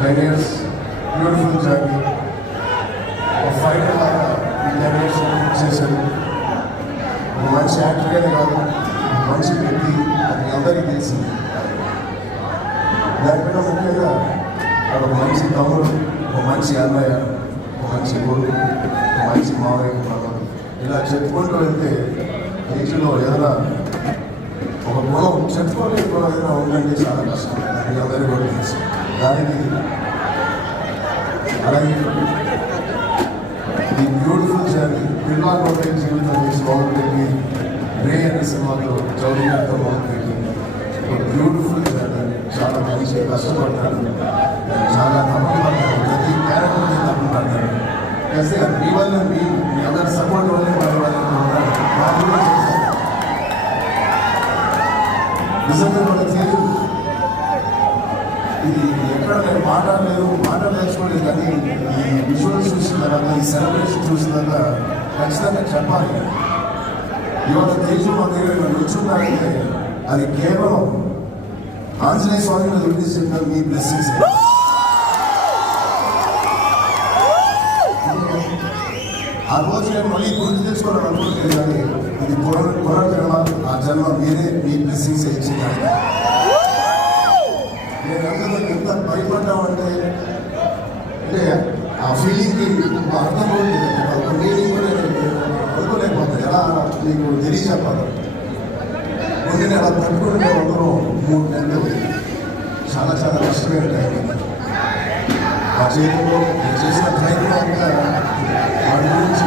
10 years, beautiful journey. ఒక fighter లాగా ఈ 10 years చేశారు. ఒక మంచి యాక్టర్గానే కాదు, మంచి వ్యక్తి, అది మీ అందరికీ తెలిసింది. దానికన్నా ముఖ్యంగా ఒక మంచి తమ్ముడు, ఒక మంచి అన్నయ్య, ఒక మంచి కొడుకు, ఒక మంచి మావయ్య మనం ఇలా చెప్పుకుంటూ వెళ్తే దేశంలో ఏదైనా ఒక గుణం చెప్పుకోలేని గుణం ఏదైనా ఉందంటే చాలా కష్టం. మీ అందరికీ కూడా తెలుసు. దానికి అలాగే ఈ బ్యూటిఫుల్ జర్నీ బిర్లా కోటయ్య జీవితం చేసి మొదలుపెట్టి రే అనే సినిమాతో చౌదరి గారితో మొదలుపెట్టి ఒక బ్యూటిఫుల్ జర్నీ. చాలా మంచి కష్టపడతాడు, చాలా తప్పులు పడతాడు, ప్రతి క్యారెక్టర్ తప్పులు పడతాడు. కలిసి మీ వల్ల మీ అందరి సపోర్ట్ వల్లే వాళ్ళ నిజంగా కూడా చేదు. ఇది ఎక్కడ నేను మాట్లాడలేచుకోలేదు, కానీ ఈ విజువల్స్ చూసిన తర్వాత, ఈ సెలబ్రేషన్ చూసిన తర్వాత ఖచ్చితంగా చెప్పాలి. ఇవాళ దేశం మా దగ్గర నుంచున్నారంటే అది కేవలం ఆంజనేయ స్వామి మీద విడిచి చెప్పిన మీ బ్లెస్సింగ్స్. ఆ రోజు నేను మళ్ళీ గుర్తు తెచ్చుకోవడం అనుకుంటుంది, కానీ ఇది పునర్ జన్మ. ఆ జన్మ మీరే మీ బ్లెస్సింగ్స్ ఇచ్చింది. నేను అందరూ ఎంత భయపడ్డామంటే అంటే ఆ ఫీలింగ్కి అర్థం ఒక మీనింగ్ కూడా అనుకోలేకపోతుంది. ఎలా మీకు తెలియజెప్పాలి. కొన్ని అలా తట్టుకుంటే అందరూ 3 నెలలు చాలా చాలా కష్టమైన టైం. ఆ చేతుల్లో చేసిన ప్రయత్నం అంతా వాడి గురించి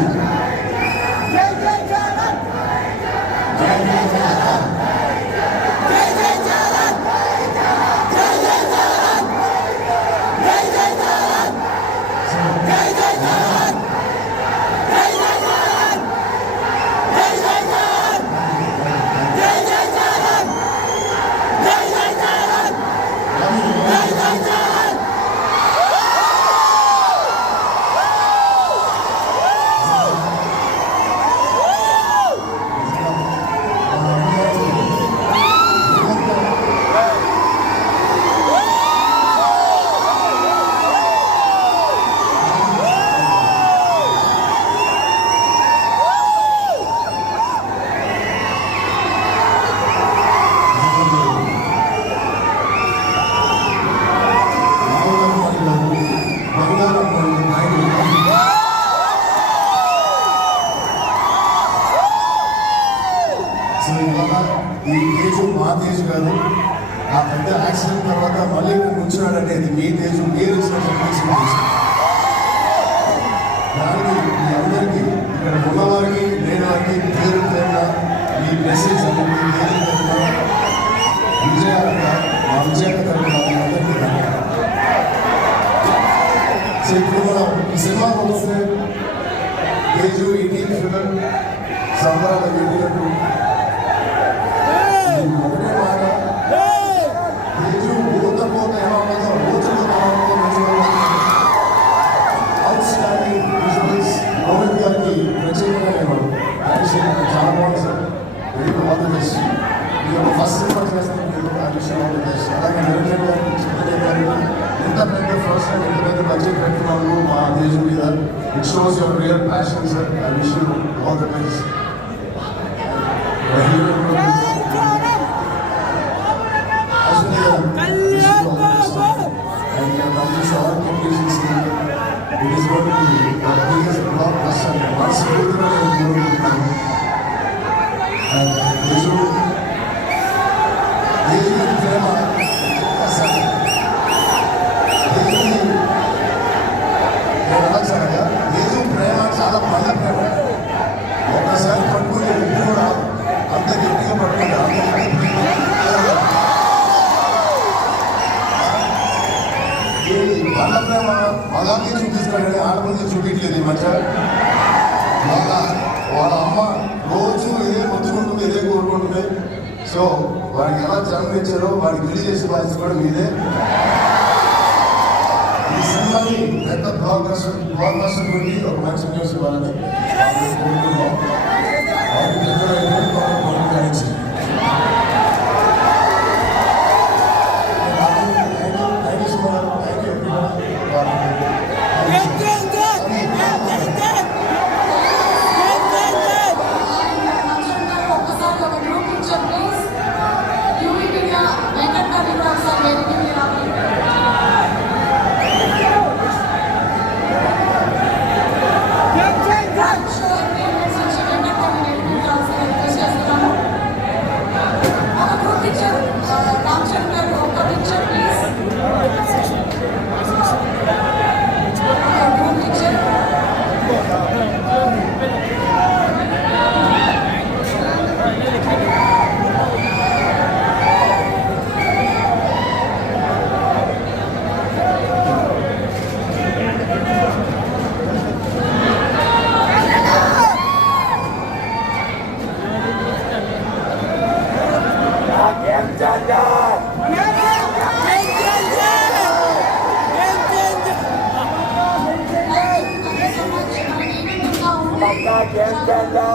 ఈ తేజు మా తేజు కాదు. ఆ పెద్ద యాక్సిడెంట్ తర్వాత మళ్ళీ కూర్చున్నాడంటే అది మీ తేజు, మీరు ఇచ్చిన దానికి మీ అందరికీ ఇక్కడ ఉన్నవారికి లేని వారికి పేరు పేరున మీ బ్లెస్సింగ్స్ అనేది విజయాలంగా మా విజయాల తరఫున మీ అందరికీ ధన్యవాదాలు. సో ఇప్పుడు మనం ఈ సినిమాకి వస్తే తేజు ఇంటి ఫిల్మ్ సంబరాలు వెళ్ళినట్టు ఒకటే మాట, తేజు ఊతపోతే ఏమవుతుందో అవుట్ స్టాండింగ్ విజువల్స్. రోహిత్ గారికి ప్రత్యేకంగా నేను చాలా బాగుంది sir. Very all the best. మీరు ఫస్ట్ సినిమా చేస్తున్నారు, ఆల్ ది బెస్ట్. అలాగే నిరంజన్ గారికి, చిత్రలేఖ గారికి ఎంత పెద్ద ఫస్ట్ టైం ఎంత పెద్ద బడ్జెట్ పెట్టుకున్నాము మా తేజు మీద. It shows your real passion sir. I wish you all the best. It is going to be the biggest blockbuster once and Teju Prema Teju ప్రేమ చాలా పళ్ళ ప్రేమ. ఒకసారి పట్టుకుంటే ఉప్పు కూడా అంత గట్టిగా పట్టుకుంటే వాళ్ళ ప్రేమ అలాగే చూపిస్తాడని ఆడపడికి చూపించలేదు. ఈ మధ్య వాళ్ళ అమ్మ రోజు ఇదే మొత్తుకుంటుంది, ఇదే కోరుకుంటుంది. సో వాడికి ఎలా జన్మించారో వాడికి పెళ్లి చేసే బాధ్యత కూడా మీదే. ఈ సినిమాని పెద్ద బ్లాక్బస్టర్ పెట్టి ఒక మంచి న్యూస్ ఇవ్వాలని కోరుకుంటున్నాం. Thank you so much. Thank you everyone. విజయంగా